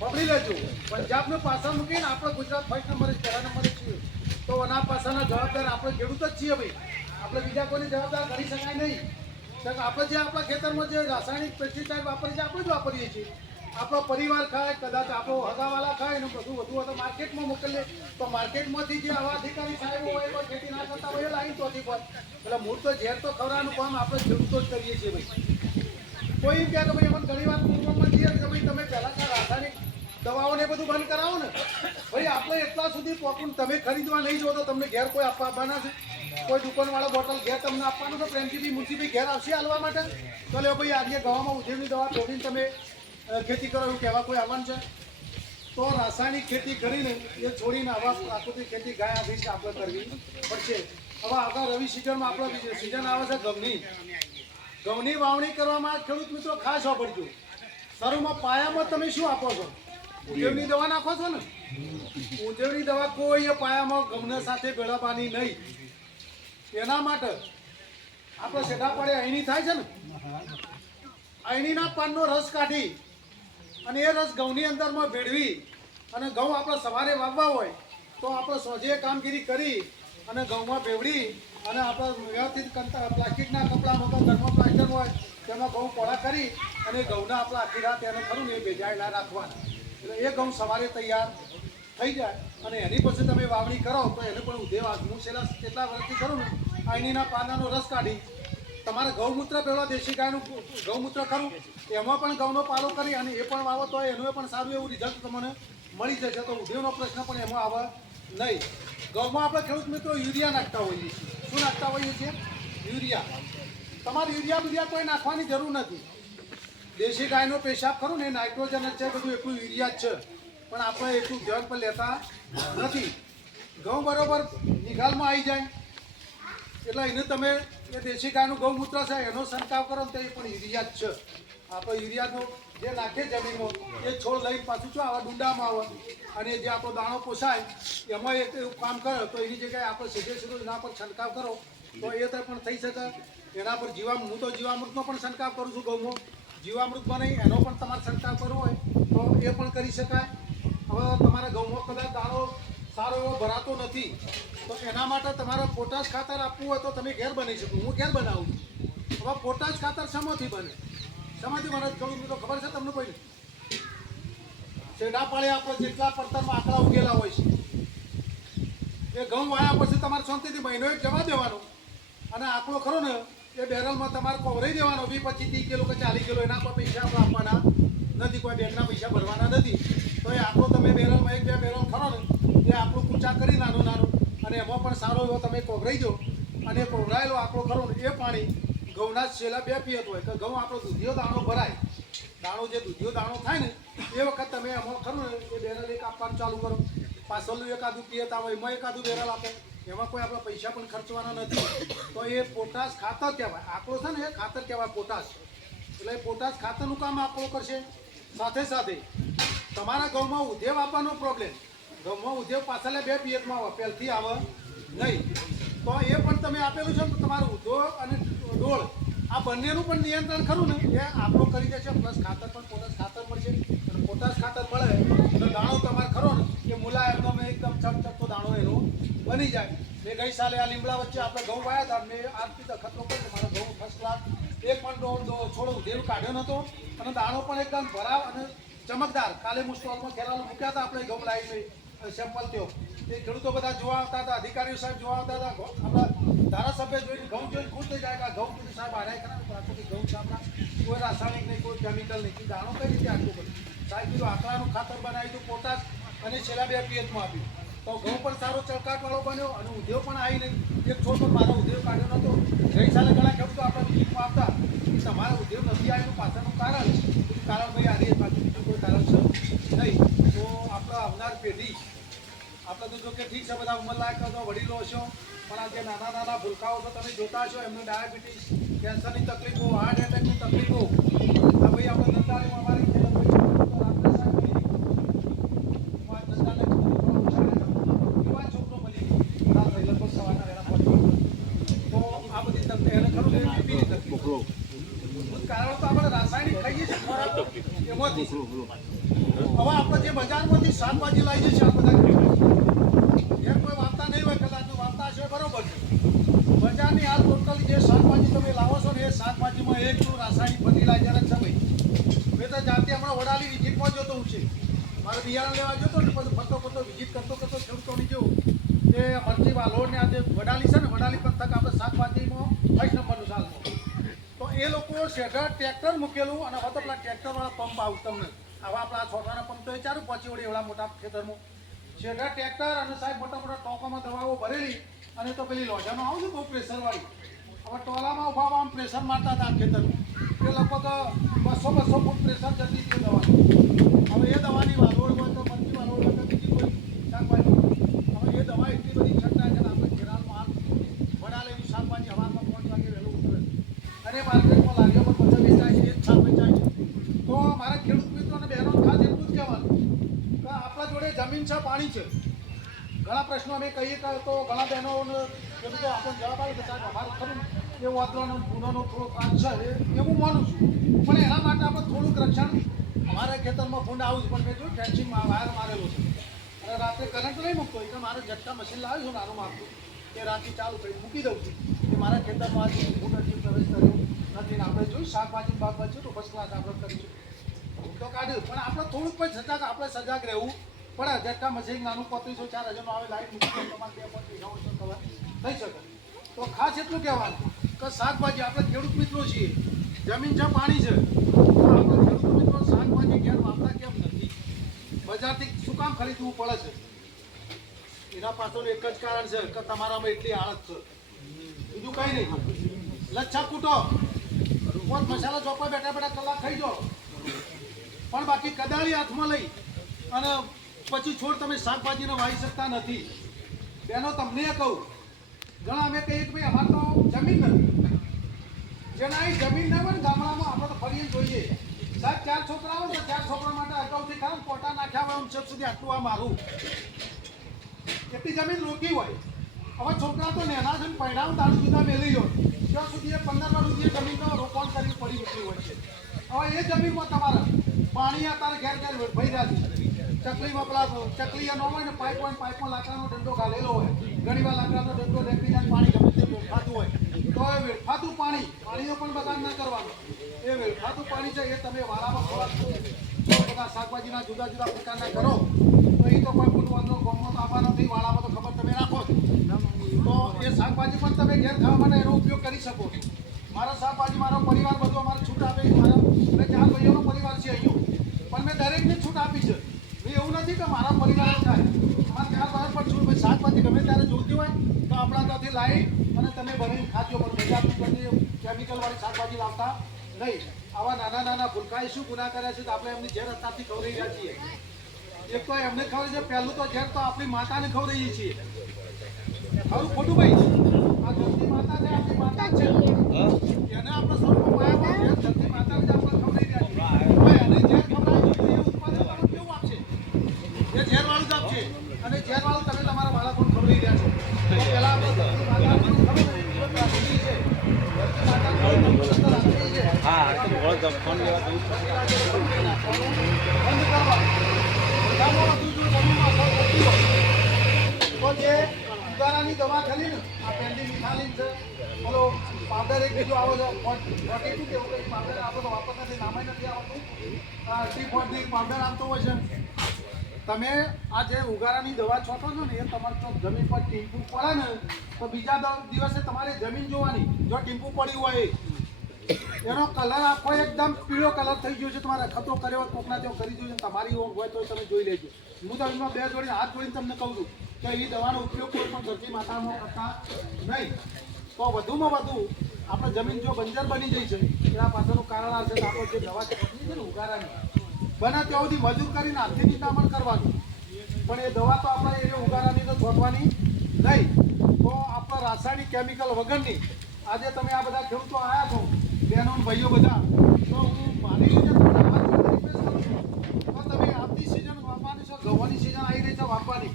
પકડી લેજો. પંજાબને પાછા મૂકીને આપણે ગુજરાત ફર્સ્ટ નંબરે પહેલા નંબરે છીએ. તો આના પાછળના જવાબદાર આપણે ખેડૂત જ છીએ ભાઈ. આપણે બીજા કોઈની જવાબદાર કરી શકાય નહીં. કારણ કે આપણે જે આપણા ખેતરમાં જે રાસાયણિક પેસ્ટિસાઇડ વાપરીએ છીએ, આપણે જ વાપરીએ છીએ. આપણો પરિવાર ખાય, કદાચ આપણો હગાવાલા ખાય, એનું બધું વધુ હોય તો માર્કેટમાં મોકલીએ તો માર્કેટમાંથી જે આવા અધિકારી સાહેબો હોય પણ ખેતી ના કરતા હોય લાવી તો પણ. એટલે મૂળ તો ઝેર તો ખવડાવવાનું કામ આપણે ખેડૂતો જ કરીએ છીએ ભાઈ. કોઈ એમ કહે કે ભાઈ, અમને ઘણી વાર કુટુંબમાં જઈએ કે ભાઈ, તમે પહેલાં રાસાયણિક દવાઓને બધું બંધ કરાવો ને. ભાઈ, આપણે એટલા સુધી પોકું તમે ખરીદવા નહીં જો તો તમને ઘેર કોઈ આપવા આપવાના છે. કોઈ દુકાનવાળા બોટલ ઘેર તમને આપવાનું તો પ્રેમથી મુનસીબી ઘેર આવશે હાલવા માટે. તો લે ભાઈ, આજે ગવામાં ઉજવણી દવા તોડીને તમે ખેતી કરો એવું કહેવા કોઈ આવવાનું છે? તો રાસાયણિક ખેતી કરીને એ છોડીને આવા પ્રાકૃતિક ખેતી ગાય ભેંસ આપણે કરવી પડશે. હવે આગળ રવિ સિઝનમાં આપણે સિઝન આવે છે ઘઉંની. ઘઉંની વાવણી કરવામાં ખેડૂત મિત્રો ખાસ વાપરજો. શરૂમાં પાયામાં તમે શું આપો છો? ઉજવણી દવા નાખો છો ને? ઉજવણી દવા કોઈ પાયામાં ગમને સાથે ભેળવવાની નહીં. એના માટે આપણે સેટા પડે અહીંની થાય છે ને? અહીંના પાનનો રસ કાઢી અને એ રસ ઘઉંની અંદરમાં ભેળવી અને ઘઉં આપણે સવારે વાવવા હોય તો આપણે સોજે કામગીરી કરી અને ઘઉંમાં ભેવડી અને આપણે વ્યવસ્થિત પ્લાસ્ટિકના કપડામાં તો ઘરમાં પ્લાસ્ટર હોય તેમાં ઘઉં પોળા કરી અને ઘઉંના આપણે આખી રાત એને ખરું ને એ ભેજાયેલા રાખવાના. એટલે એ ઘઉં સવારે તૈયાર થઈ જાય અને એની પછી તમે વાવણી કરો તો એને પણ ઉધેવ હું છેલ્લા કેટલા વર્ષથી કરું ને, આઈનીના પાનાનો રસ કાઢી, તમારે ગૌમૂત્ર પેલો દેશી ગાયનું ગૌમૂત્ર ખરું, એમાં પણ ઘઉંનો પાલો કરી અને એ પણ વાવો તો એનું પણ સારું એવું રિઝલ્ટ તમને મળી જશે. તો ઉદ્યોગનો પ્રશ્ન પણ એમાં આવે નહીં. ઘઉંમાં આપણે ખેડૂત મિત્રો યુરિયા નાખતા હોઈએ છીએ. શું નાખતા હોઈએ છીએ? યુરિયા. તમારે યુરિયા બુરિયા કોઈ નાખવાની જરૂર નથી. દેશી ગાયનો પેશાબ ખરું ને, નાઇટ્રોજન જ છે, બધું એટલું યુરિયા જ છે. પણ આપણે એટલું ધ્યાન પર લેતા નથી. ઘઉં બરોબર નિકાલમાં આવી જાય. એટલે એને તમે એ દેશી ગાયનું ગૌમૂત્ર છે, એનો છંટકાવ કરો તો એ પણ યુરિયા જ છે. આપણે યુરિયાનો જે નાખે જમીનમાં એ છોડ લઈને પાછું છો આવા ડુંડામાં આવે. અને જે આપણો દાણો પોસાય, એમાં એક એવું કામ કરે, તો એની જગ્યાએ આપણે સીધે સીધો એના પર છંટકાવ કરો, તો એ તો પણ થઈ શકે. એના પર જીવામ હું તો જીવામૃતનો પણ છંટકાવ કરું છું ગૌમાં જીવામૃત બને એનો પણ તમારે છંટકાવ કરવો હોય તો એ પણ કરી શકાય. હવે તમારે ઘઉંમાં કદાચ દાણો સારો એવો ભરાતો નથી, તો એના માટે તમારે પોટાશ ખાતર આપવું હોય તો તમે ઘેર બની શકો. હું ઘેર બનાવું છું. હવે પોટાશ ખાતર શેમાંથી બને? શેમાંથી બને? થોડું તો ખબર છે તમને કોઈ શેડા પાળે આપણે જેટલા પડતરમાં આંકડા ઉગેલા હોય છે. એ ઘઉં વાયા પછી તમારે શાંતિથી મહિનો જવા દેવાનો. અને આંકડો ખરો ને એ બેરલમાં તમારે કોવરાઈ દેવાનો વી પછી ત્રીસ કિલો કે ચાલીસ કિલો, એના કોઈ પૈસા આપવાના. નથી, કોઈ બેગના પૈસા ભરવાના નથી. તો એ આપણો તમે બેરલમાં એક, બે બેરલ ખરો ને, એ આપણું કૂચા કરી નાનો નાનું. અને એમાં પણ સારો એવો તમે કોવરાઈ દો. અને એ કોવરાયેલો આપણો ખરો ને, એ પાણી ઘઉંના છેલ્લા બે પિયત હોય. કે ઘઉં આપણો દૂધિયો દાણો ભરાય. દાણો જે દૂધિયો દાણો થાય ને, એ વખત તમે એમાં ખરું ને, એ બેરલ એક આપવાનું ચાલુ કરો. પાછળનું એકાદું પિયત આવે, એમાં એકાદું બેરલ આપો. એમાં કોઈ આપણા પૈસા પણ ખર્ચવાના નથી, તો એ પોટાશ ખાતર કહેવાય. આંકડો છે ને, એ ખાતર કહેવાય પોટાશ. એટલે એ પોટાશ ખાતરનું કામ આંકડો કરશે. સાથે સાથે તમારા ઘઉંમાં ઉધેવ આપવાનો પ્રોબ્લેમ ઘઉંમાં ઉધેવ પાછળ બે પિયતમાં આવે, પહેલથી આવે નહીં. તો એ પણ તમે આપેલું છે તો તમારું ઉધો અને ડોળ આ બંનેનું પણ નિયંત્રણ ખરું ને? એ આપણો કરી દેશે, પ્લસ ખાતર પણ પોટાશ ખાતર મળશે. પોટાશ ખાતર મળે, તો દાણો તમારે ખરો ને, કે મુલાયમનો મેં એકદમ ચમચમતો દાણો એનો, બની જાય. મેં ગઈ સાલે આ લીમડા વચ્ચે આપણે ઘઉં વાયા હતા મેં આરતી ખતરો કર્યો, મારો ઘઉં ફર્સ્ટ ક્લાસ એક પણ છોડો દેવ કાઢ્યો નહોતો અને દાણો પણ એકદમ ભરાવ અને ચમકદાર. કાલે હું સ્ટોલમાં ખેરાલો મૂક્યા હતા આપણે ઘઉં લાવી સેમ્પલ થયો. એ ખેડૂતો બધા જોવા આવતા હતા, અધિકારીઓ સાહેબ જોવા આવતા હતા આપણા ધારાસભ્ય જોઈને ઘઉં જોઈને ખુશ થઈ જાય કે ઘઉં સાહેબ આરાય ખરા ને પ્રાકૃતિક ઘઉં આપણા? કોઈ રાસાયણિક નહીં, કોઈ કેમિકલ નહીં. દાણો કઈ રીતે આટલું સાહેબ, કીધું આકડાનું ખાતર બનાવી હતું પોટાશ અને છેલ્લા બે પીએચમાં આપ્યું. તો ઘઉં પણ સારો ચળકાટવાળો બન્યો અને ઉદ્યોગ પણ આવી નહીં. એક છોડ પણ મારો ઉદ્યોગ કાઢ્યો નહોતો ગઈ સાલે ઘણા ખેડૂતો આપણે બીજમાં આપતા કે તમારો ઉદ્યોગ નથી આવ્યું પાછળનું કારણ કારણ ભાઈ, આ રીતે બાકી બીજું કોઈ કારણ છે? નહીં. તો આપણા આવનાર પેઢી આપણે તો જો કે ઠીક છે, બધા ઉંમરલાયક તો વડીલો હશો. પણ આ જે નાના નાના ભૂલકાઓ તો તમે જોતા છો એમને ડાયાબિટીસ, કેન્સરની તકલીફો, હાર્ટ એટેકની તકલીફો. આ ભાઈ, આપણે દંતાળીમાં અમારી ખેડૂત ભાઈ તો રાત્રે સાહેબ મળી ગઈ. હું આ દંતાળને કીધું થોડો ઉછાળે. એવા છોકરો મળી ગયો. ના ભાઈ લગભગ સવારના વહેલા પહોંચી ગયો. તો આ બધી તકલીફ એને ખરું ને બીપીની તકલીફ કારણ તો આપણે રાસાયણિક ખાઈએ છીએ ખોરાક એમાંથી હવે આપણે જે બજારમાંથી શાકભાજી લઈ જશે આ બધા. ખેડૂતો. કોઈ વાર્તા નહીં હોય કદાચ જો વાર્તા છે બરોબર છે. બજારની હાલ ટોટલી જે શાકભાજી તમે લાવો છો ને, એ શાકભાજીમાં એક રાસાયણિક ફર્ટિલાઇઝર જ છે ભાઈ, મેં તો જાતે હમણાં વડાલી વિઝિટમાં જતો હું છે. મારે બિયારણ લેવા જતો ને, પછી ફરતો ફરતો વિઝિટ કરતો કરતો ખેડૂતોની જેવું તે મરચી વાલોડને આજે વડાલી છે ને, વડાલી પંથક આપણે શાકભાજીમાં ફર્સ્ટ નંબરનું ચાલતું તો એ લોકો શેઢા ટ્રેક્ટર મૂકેલું અને હવે તો પેલા ટ્રેક્ટરવાળા પંપ આવું તમને. આવા આપણા છોકરાના પંપ તો એ ચારું પહોંચી વળી એવડા મોટા ખેતરમાં. શેઢર ટ્રેક્ટર અને સાહેબ મોટા મોટા ટોકોમાં દવાઓ ભરેલી અને તો પેલી લોજાનો આવું છે બહુ પ્રેશરવાળી હવે ટોલામાં ઊભા આમ પ્રેશર મારતા હતા ખેતરમાં. એ લગભગ બસો બસો ફૂટ પ્રેશર જતી હતી દવાની હવે એ દવાની વાલોડ હોય તો મરચી વાલોડ હોય તો બીજી કોઈ શાકભાજી હવે એ દવા એટલી બધી છંટાય છે ને આપણે ખેરાલમાં હાલ વડાલેલી શાકભાજી હવારમાં પાંચ વાગે વહેલું ઉતરે અને માર્કેટમાં લારીઓ પર બધા વેચાય છે એ જ શાક વેચાય છે તો મારા ખેડૂત મિત્રોને બહેનો ખાસ એટલું જ કહેવાનું કે આપણા જોડે જમીન છે પાણી છે ઘણા પ્રશ્નો અમે કહીએ તો ઘણા બહેનોને કીધું આપણને જવાબ આવે કે સાહેબ, અમારે ખરું એ વાતવાનો ગુનાનો થોડો ત્રાસ છે, એ હું માનું છું. પણ એના માટે આપણે થોડુંક રક્ષણ અમારા ખેતરમાં ફૂંડ આવું જ પણ મેં જોયું ફેન્સિંગમાં વાયર મારેલો છે. અને રાત્રે કરંટ નહીં મૂકતો એટલે મારે ઝટકા મશીન લાવ્યું છું નાનું માપતું એ રાત્રે ચાલુ કરી મૂકી દઉં છું. કે મારા ખેતરમાં આજે ફૂંડ હજી પ્રવેશ કર્યો નથી આપણે જોઈ શાકભાજી બાગભાજી તો ફર્સ્ટ ક્લાસ આપણે કરીશું. તો કાઢ્યું, પણ આપણે થોડુંક પણ સજાગ, આપણે સજાગ રહેવું પડે ઝટકા મશીન નાનું પોત્રીસો, ચાર હજારનું આવે, લાઈટ મૂકી તમારે બે પોત્રીસ ઓછો તમારે થઈ શકે. તો ખાસ એટલું કહેવાનું કે શાકભાજી, આપણે ખેડૂત મિત્રો છીએ, જમીન છે પાણી છે આપણે ખેડૂત મિત્રો શાકભાજી ઘેર વાપરતા કેમ નથી? બજારથી શું કામ ખરીદવું પડે છે? એના પાછળ એક જ કારણ છે કે તમારામાં એટલી આળત છે. બીજું કઈ નહીં. લચ્છા કૂટો. રોજ મસાલા ચોપા બેઠા બેઠા કલાક ખાઈ જાઓ. પણ બાકી કદાળી હાથમાં લઈ અને પછી છોડ તમે શાકભાજીને વાવી શકતા નથી. તેનો તમને કહું, ઘણા અમે કહીએ કે ભાઈ અમારે તો જમીન નથી. જેના જમીન ના હોય ને ગામડામાં, આપણે તો ફરીને જોઈએ. સાહેબ, ચાર છોકરા હોય તો ચાર છોકરા માટે અગાઉથી ને પોટા નાખ્યા હોય છેક સુધી આટલું આ મારું. એટલી જમીન રોકી હોય. હવે છોકરા તો નેના છે પૈડાનું દારૂ જુદા મેલી હોય ત્યાં સુધી એ પંદર વાર સુધી એ જમીન તો રોપણ કરી પડી મૂકી હોય છે. હવે એ જમીનમાં તમારા પાણી અત્યારે ઘેર ઘેર ભરી રહ્યા છે. ચકલીમાં પેલા ચકલી ન હોય ને પાઇપ હોય પાઇપમાં લાકડાનો ડંડો ગાલેલો હોય. ઘણી વાર લાકડાનો ડંડો લેપી જાય પાણી ગમે તે વેડફાતું હોય. તો એ વેડફાતું પાણી, પાણીનો પણ બગાડ ના કરવાનો. એ વેડફાતું પાણી છે એ તમે વાળામાં ખોરાક બધા શાકભાજીના જુદા જુદા પ્રકારના કરો. તો એ તો કોઈ પૂરવાનો ગમો તો આવવાનો નથી, વાળામાં તો ખબર તમે રાખો તો એ શાકભાજી પણ તમે ઘેર ખાવા માટે એનો ઉપયોગ કરી શકો. મારા શાકભાજી, મારો પરિવાર બધો અમારે છૂટ આપે. મારા ચાર ભાઈઓનો પરિવાર છે અહીંયા. પણ મેં દરેકને છૂટ આપી છે. એવું નથી કે મારા પરિવાર જ થાય મારા ચાર પણ ભાઈ શાકભાજી ગમે ત્યારે જોઈતી હોય તો આપણા ત્યાંથી લાવી અને તમે ભરીને ખાજો પણ બજારની બધી કેમિકલવાળી શાકભાજી લાવતા નહીં. આવા નાના નાના ભૂલકાએ શું ગુના કર્યા છે તો આપણે એમની ઝેર અત્યારથી ખવડાવી રહ્યા છીએ. એક તો એમને ખબર છે પહેલું તો ઝેર તો આપણી માતાને ખવડાવીએ છીએ. ખરું ખોટું ભાઈ? આ ધરતી માતા છે આપણી માતા જ છે. એને આપણે સ્વરૂપમાં માયામાં ધરતી માતાને જ આપણે ખવડાવી રહ્યા છીએ. બધું જો જમીનમાં અસર થતી હોય. તો જે ઉદારાની દવા ખાલી ને આ પેન્ડી મિથાલીન છે. પેલો પાવડર એક બીજો આવે છે. ફોર્ટી ટુ કેવું કંઈ પાવડર આપણે તો વાપરતા નથી નામે નથી આવતું. ટી ફોર્ટી પાવડર આવતો હોય છે. તમે આ જે ઉગારાની દવા છોટો છો ને, એ તમારે જો જમીન પર ટીમ્પુ પડે ને, તો બીજા દિવસે તમારે જમીન જોવાની. જો ટીમ્પુ પડ્યું હોય, એનો કલર આખો એકદમ પીળો કલર થઈ ગયો છે તમારે. ખતરો કર્યો હોય, કોકના જેવો કરી જોયું તમારી ઓળ હોય તો તમે જોઈ લેજો. હું તો એમાં બે જોડીને, હાથ જોડીને તમને કહું છું કે એ દવાનો ઉપયોગ કોઈ પણ ધરતી માતામાં કરતા નહીં. તો વધુમાં વધુ આપણે જમીન જો બંજર બની જઈ છે, એના પાછળનું કારણ આ છે આપણો જે દવા છે ને ઉગારાની બને ત્યાં સુધી મજૂર કરીને હાથથી નિદામણ કરવાનું. પણ એ દવા તો આપણે એને ઉગારાની તો છોડવાની નહીં. તો આપણે રાસાયણિક કેમિકલ વગરની આજે તમે આ બધા ખેડૂતો આવ્યા છો બહેનો ભાઈઓ બધા, તો હું મારી રીતે. તો તમે આવતી સિઝન વાપવાની છો ઘઉંની સિઝન આવી રહી છે વાપરવાની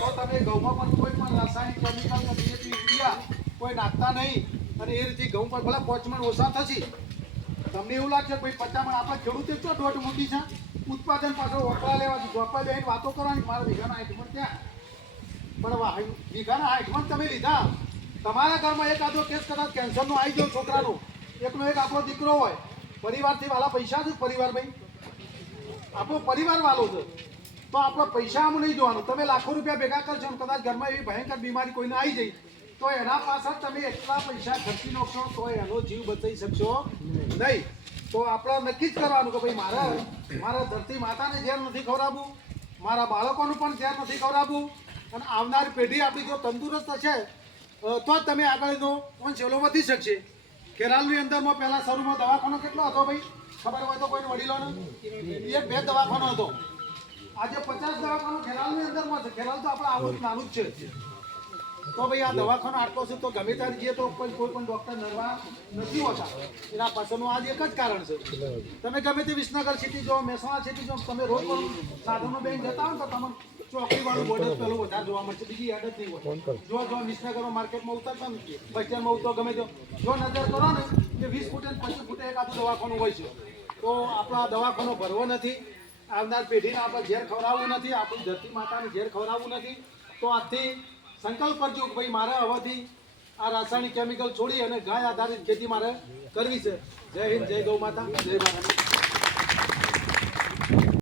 તો તમે ઘઉંમાં પણ કોઈ પણ રાસાયણિક કેમિકલ ડીએપી યુરિયા કોઈ નાખતા નહીં. અને એ રીતે ઘઉં પર ભલે પોચમણ ઓછા થશે. તમને એવું લાગશે ભાઈ પચામણ આપણે ખેડૂતે ચો દોઢ મૂકી છે? ઉત્પાદન પાછળ વપરા લેવાથી જોપા લઈને વાતો કરવાની મારા વીઘાના હાઈટમાં ત્યાં. પણ વા- વીઘાના હાઈટમાં તમે લીધા. તમારા ઘરમાં એક આધો કેસ કદાચ કેન્સરનો આવી ગયો છોકરાનો. એકનો એક આપણો દીકરો હોય. પરિવારથી વાલા પૈસા છે પરિવાર, ભાઈ? આપણો પરિવાર વાલો છે. તો આપણો પૈસા આમ નહીં જોવાનું. તમે લાખો રૂપિયા ભેગા કરશો કદાચ ઘરમાં એવી ભયંકર બીમારી કોઈને આવી જાય, તો એના પાછળ તમે એટલા પૈસા ખર્ચી નાખશો તો એનો જીવ બચાવી શકશો નહીં. તો આપણે નક્કી જ કરવાનું કે ભાઈ મારા મારા ધરતી માતાને ઝેર નથી ખવડાવવું. મારા બાળકોનું પણ ઝેર નથી ખવડાવવું. અને આવનારી પેઢી આપણી જો તંદુરસ્ત હશે તો જ તમે આગળનો પણ છેલ્લો વધી શકશે. કેરાલની અંદરમાં પહેલાં શરૂમાં દવાખાનો કેટલો હતો ભાઈ? ખબર હોય તો કોઈ વડીલોને? એક, બે દવાખાનો હતો. આજે પચાસ દવાખાનો ખેરાલની અંદરમાં છે. ખેરાલ તો આપણે આવું નાનું જ છે. તો ભાઈ આ દવાખાનો આટલો છે તો ગમે ત્યારે જઈએ તો કોઈ કોઈ પણ ડૉક્ટર નરવા નથી હોતા. એના પાછળનું આજ એક જ કારણ છે. તમે ગમે તે વિસનગર સિટી જો મહેસાણા સિટી જો તમે રોજ પણ સાધનો બેન જતા હો તો તમને ચોકડી વાળું બોર્ડ પેલું વધારે જોવા મળશે. બીજી યાદ જ નહીં હોય. જો જો વિસનગરમાં માર્કેટમાં ઉતરતા ને બજારમાં ઉતરો ગમે તો. જો નજર કરો ને કે વીસ ફૂટે પચીસ ફૂટે એક દવાખાનું હોય છે. તો આપણા દવાખાનો ભરવો નથી. આવનાર પેઢીને આપણે ઝેર ખવડાવવું નથી. આપણી ધરતી માતાને ઝેર ખવડાવવું નથી. તો આજથી સંકલ્પ કરજો કે ભાઈ મારે હવેથી આ રાસાયણિક કેમિકલ છોડી અને ગાય આધારિત ખેતી મારે કરવી છે. જય હિન્દ, જય ગૌ માતા, જય ભારત.